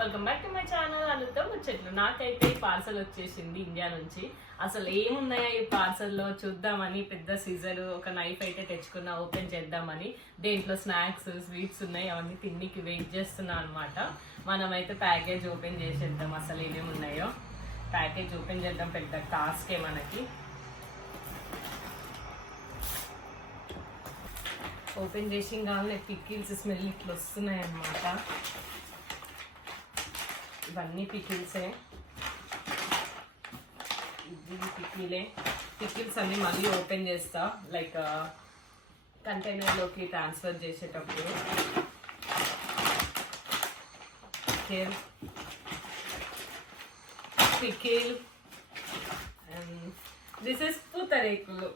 Welcome back to my channel అందుతో ముచ్చట్లు నాకైతే parcel వచ్చేసింది ఇండియా నుంచి. అసలు ఏమున్నాయో ఈ పార్సల్లో చూద్దామని పెద్ద సీజర్ ఒక నైఫ్ అయితే తెచ్చుకున్నా ఓపెన్ చేద్దామని. దేంట్లో స్నాక్స్ స్వీట్స్ ఉన్నాయి అవన్నీ తిండికి వెయిట్ చేస్తున్నా అనమాట మనమైతే ప్యాకేజ్ ఓపెన్ చేసేద్దాం అసలు ఏమేమి ఉన్నాయో. ప్యాకేజ్ ఓపెన్ చేద్దాం పెద్ద టాస్కే మనకి. ఓపెన్ చేసి కావాలనే పికిల్స్ స్మెల్ ఇట్లా వస్తున్నాయి అన్నమాట ఇవన్నీ పికిల్సే. ఇది పికిలే. పికిల్స్ అన్ని మళ్ళీ ఓపెన్ చేస్తా. లైక్ కంటైనర్లోకి ట్రాన్స్ఫర్ చేసేటప్పుడు. Pickle pickle. And this is pootharekulu.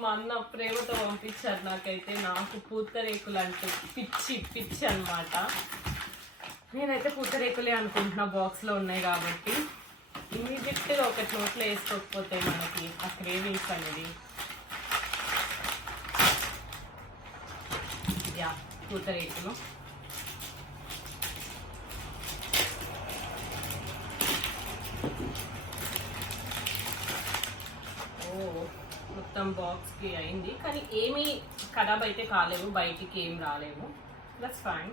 మా అన్న ప్రేమతో పంపించారు నాకైతే. నాకు పూతరేకులు అంటే పిచ్చి పిచ్చి అన్నమాట. నేనైతే పూతరేకులే అనుకుంటున్నా బాక్స్లో ఉన్నాయి కాబట్టి. ఇమీడియట్గా ఒక చోట్ల వేసుకోకపోతే మనకి ఆ క్రేవింగ్స్ అనేది యా పూతరేకులు ఓ మొత్తం బాక్స్కి అయింది. కానీ ఏమీ ఖరాబ్ అయితే కాలేవు బయటికి ఏం రాలేవు దట్స్ ఫైన్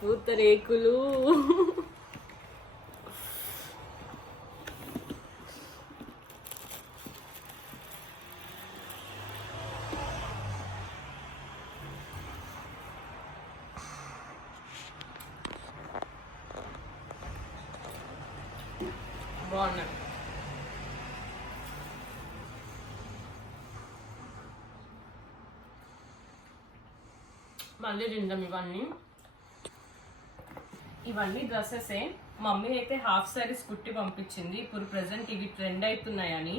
పూతరేకులు. బాగున్నాయి. మళ్ళీ తిందాం ఇవన్నీ. ఇవన్నీ డ్రెస్సెసే మమ్మీ అయితే హాఫ్ సారీస్ కుట్టి పంపించింది. ఇప్పుడు ప్రజెంట్ ఇవి ట్రెండ్ అవుతున్నాయని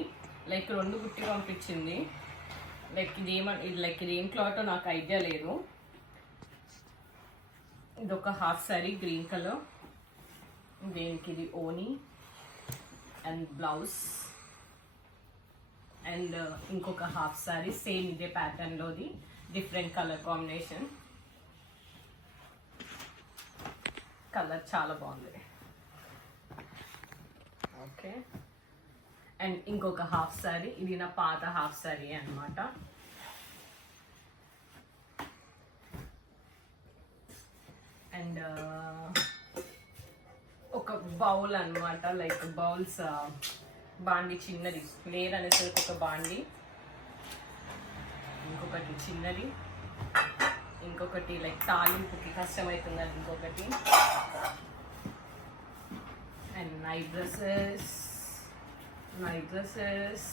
లైక్ రెండు కుట్టి పంపించింది. లైక్ ఇది ఏమని ఇది లైక్ ఇది ఏం క్లాత్ నాకు ఐడియా లేదు. ఇది ఒక హాఫ్ సారీ గ్రీన్ కలర్. దేనికి ఇది ఓనీ అండ్ బ్లౌజ్. అండ్ ఇంకొక హాఫ్ సారీ సేమ్ ఇదే ప్యాటర్న్లోది డిఫరెంట్ కలర్ కాంబినేషన్. కలర్ చాలా బాగుంది. ఓకే. అండ్ ఇంకొక హాఫ్ శారీ ఇది నా పాత హాఫ్ శారీ అన్నమాట. అండ్ ఒక బౌల్ అన్నమాట లైక్ బౌల్స్ బాండి చిన్నది ప్లేర్ అనేసరికి ఒక బాండి. ఇంకొకటి చిన్నది. ఇంకొకటి లైక్ తాలింపుకి అది ఇంకొకటి. And night dresses night dresses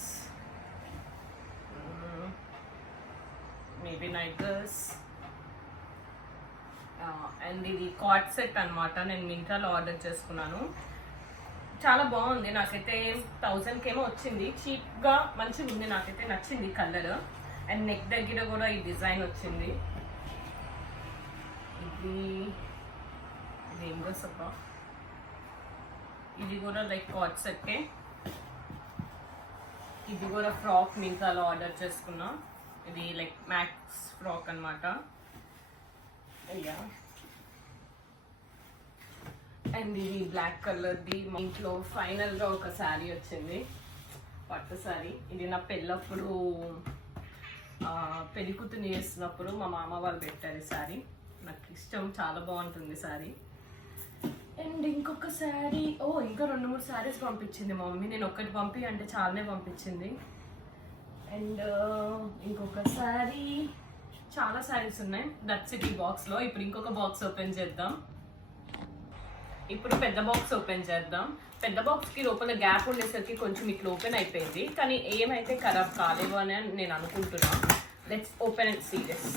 maybe night dress and ఇది కాట్ సెట్ అనమాట నేను మింట్రాలో ఆర్డర్ చేసుకున్నాను. చాలా బాగుంది. నాకైతే థౌజండ్కి ఏమో వచ్చింది. చీప్గా మంచిగా ఉంది నాకైతే నచ్చింది కలర్. అండ్ నెక్ దగ్గర కూడా ఈ డిజైన్ వచ్చింది. ఇది ఇది ఏం ఇది కూడా లైక్ కాట్ సెట్టే ఇది కూడా ఫ్రాక్ మింతాలో ఆర్డర్ చేసుకున్నా. ఇది లైక్ మ్యాక్స్ ఫ్రాక్ అనమాట అయ్యా. అండ్ ఇది బ్లాక్ కలర్ది మా ఇంట్లో ఫైనల్గా ఒక శారీ వచ్చింది. పట్టు శారీ ఇది నా పెళ్ళప్పుడు పెళ్ళికూతుని పెళ్ళి కూతురు చేస్తున్నప్పుడు మా మామ వాళ్ళు పెట్టారు ఈ శారీ నాకు ఇష్టం చాలా బాగుంటుంది శారీ. అండ్ ఇంకొక శారీ ఓ ఇంకా రెండు మూడు శారీస్ పంపించింది మా మమ్మీ. నేను ఒక్కటి పంపి అంటే చాలానే పంపించింది. అండ్ ఇంకొక శారీ. చాలా శారీస్ ఉన్నాయి. దట్ సిటీ బాక్స్లో ఇప్పుడు ఇంకొక బాక్స్ ఓపెన్ చేద్దాం. ఇప్పుడు పెద్ద బాక్స్ ఓపెన్ చేద్దాం. పెద్ద బాక్స్కి లోపల గ్యాప్ ఉండేసరికి కొంచెం ఇట్లా ఓపెన్ అయిపోయింది. కానీ ఏమైతే ఖరాబ్ కాలేవు అని నేను అనుకుంటున్నాను let's open and serious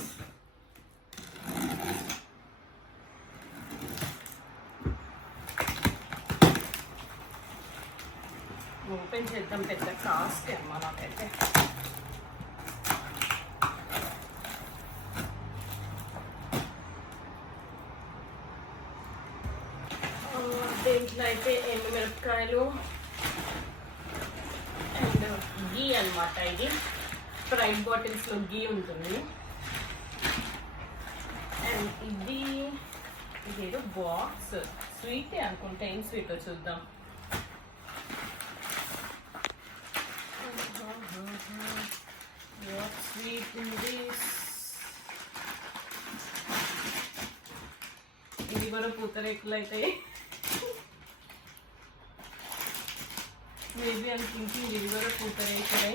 open చేద్దాం పెద్ద కాస్ట్ అమ్మ నాకైతే. ఆ, దీంట్లో అయితే ఎండు మిరపకాయలు అండ్ గీ అన్నమాట ఇది. స్ప్రైట్ బాటిల్స్లో గీ ఉంటుంది. అండ్ ఇది ఇదేదో బాక్స్. స్వీట్ అనుకుంటా ఏం స్వీట్ చూద్దాం. Sweet in this? ఇది కూడా పూతరేకులు అయితే మేబీ ఐమ్ థింకింగ్ ఇది కూడా పూతరేకులే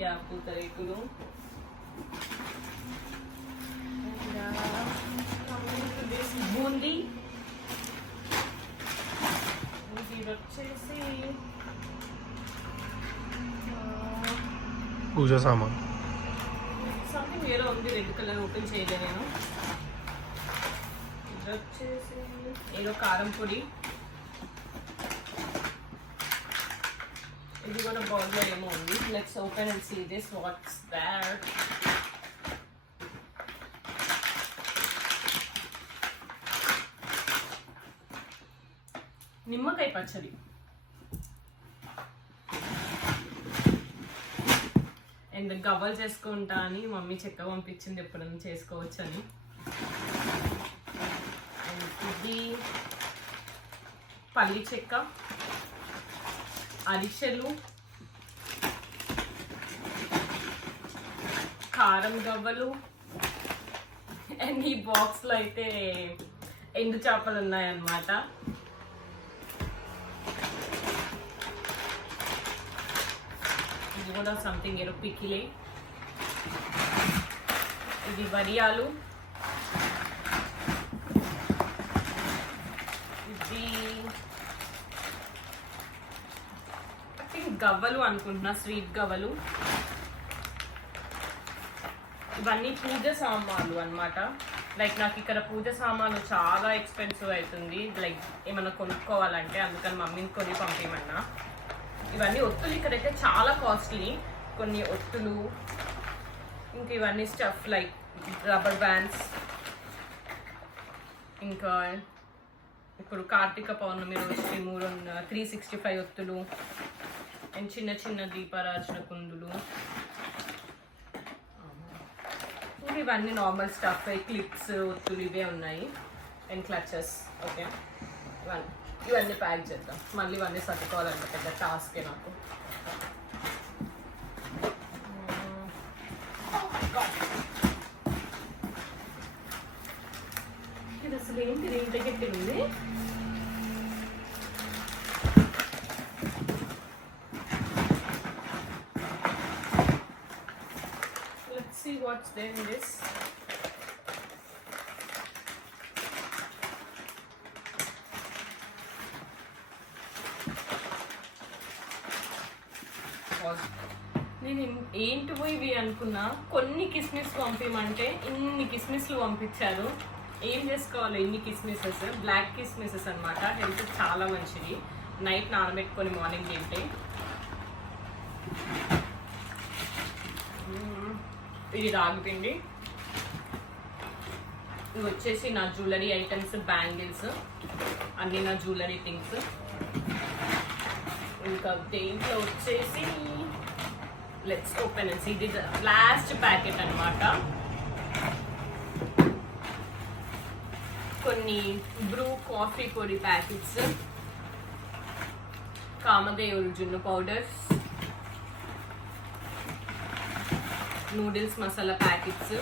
యా పూతరేకులు And, uh, coming to this. Boondi ఇది వచ్చేసి పూజ సామాన్ సంథింగ్ వేరే ఉంది రెడ్ కలర్ ఓపెన్ చేయలే నేను ఇది వచ్చేసి ఏదో కారం పొడి ఇది కూడా బౌల్లో ఏమో ఉంది let's open and see this what's that nimmakaya pachadi. And గవ్వలు చేసుకుంటా అని మమ్మీ చెక్క పంపించింది ఎప్పుడైనా చేసుకోవచ్చు అని ఇది పల్లి చెక్క అరిసెలు కారం గవ్వలు అండ్ ఈ బాక్స్లో అయితే ఎండు చేపలు ఉన్నాయన్నమాట. కూడా సంథింగ్ ఏదో పికిలే. ఇది వరియాలు ఇది గవ్వలు అనుకుంటున్నా స్వీట్ గవ్వలు. ఇవన్నీ పూజ సామాన్లు అన్నమాట. లైక్ నాకు ఇక్కడ పూజ సామాన్లు చాలా ఎక్స్పెన్సివ్ అవుతుంది. లైక్ ఏమైనా కొనుక్కోవాలంటే అందుకని మమ్మీని కొని పంపించమన్నా ఇవన్నీ ఒత్తులు ఇక్కడైతే చాలా కాస్ట్లీ కొన్ని ఒత్తులు ఇంకా ఇవన్నీ స్టఫ్ లైక్ రబ్బర్ బ్యాండ్స్ ఇంకా ఇప్పుడు కార్తీక పౌర్ణమి రోజుకి మూడు త్రీ సిక్స్టీ ఫైవ్ ఒత్తులు. అండ్ చిన్న చిన్న దీపారాజన కుందులు. ఇంకా ఇవన్నీ నార్మల్ స్టఫ్ క్లిప్స్ ఒత్తులు ఇవే ఉన్నాయి. అండ్ క్లచెస్ ఓకే ఇవన్నీ. ఇవన్నీ ప్యాక్ చేద్దాం. మళ్ళీ ఇవన్నీ సర్దుకోవాలంటే పెద్ద టాస్కే నాకు. ఇది అసలు ఏంటి ఇంత గట్టి ఉంది. Let's see what's there in this. నేను ఏంటి ఏంటివో ఇవి అనుకున్నా? కొన్ని కిస్మిస్ పంపించమంటే ఇన్ని కిస్మిస్లు పంపించారు. ఏం చేసుకోవాలి ఇన్ని కిస్మిసెస్? బ్లాక్ కిస్మిసెస్ అనమాట హెల్త్ చాలా మంచిది. నైట్ నానబెట్టుకొని మార్నింగ్ తింటే. ఇది రాగి ఇవి వచ్చేసి నా జ్యువెలరీ ఐటమ్స్ బ్యాంగిల్స్. అన్ని నా జ్యువెలరీ థింగ్స్. ఇంకా దేంట్లో వచ్చేసి లెట్స్ ఓపెన్ అండ్ ఇది లాస్ట్ ప్యాకెట్ అన్నమాట. కొన్ని బ్రూ కాఫీ పొడి ప్యాకెట్స్ కామదేవులు జున్ను powders noodles masala packets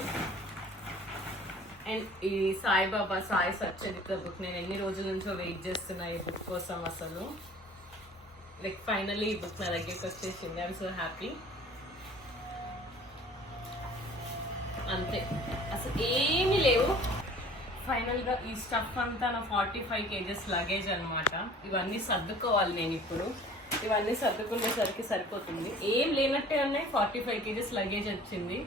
and ఈ సాయిబాబా సాయి సచ్చరిత్ర బుక్ నేను ఎన్ని రోజుల నుంచో వెయిట్ చేస్తున్నా ఈ బుక్ కోసం అసలు. లైక్ ఫైనల్లీ ఈ బుక్ నా దగ్గరికి వచ్చేసింది. ఐఎమ్ సో హ్యాపీ అంతే. అసలు ఏమీ లేవు. ఫైనల్గా ఈ స్టఫ్ అంతా నా ఫార్టీ ఫైవ్ కేజెస్ లగేజ్ అనమాట ఇవన్నీ సర్దుకోవాలి నేను ఇప్పుడు. ఇవన్నీ సర్దుకునేసరికి సరిపోతుంది. ఏం లేనట్టే ఉన్నాయి ఫార్టీ ఫైవ్ కేజెస్ లగేజ్ వచ్చింది.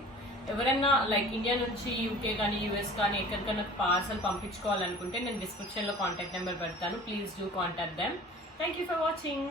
ఎవరైనా లైక్ ఇండియా నుంచి యూకే కానీ యూఎస్ కానీ ఎక్కడికైనా పార్సల్ పంపించుకోవాలనుకుంటే నేను డిస్క్రిప్షన్లో కాంటాక్ట్ నెంబర్ పెడతాను. Please do contact them thank you for watching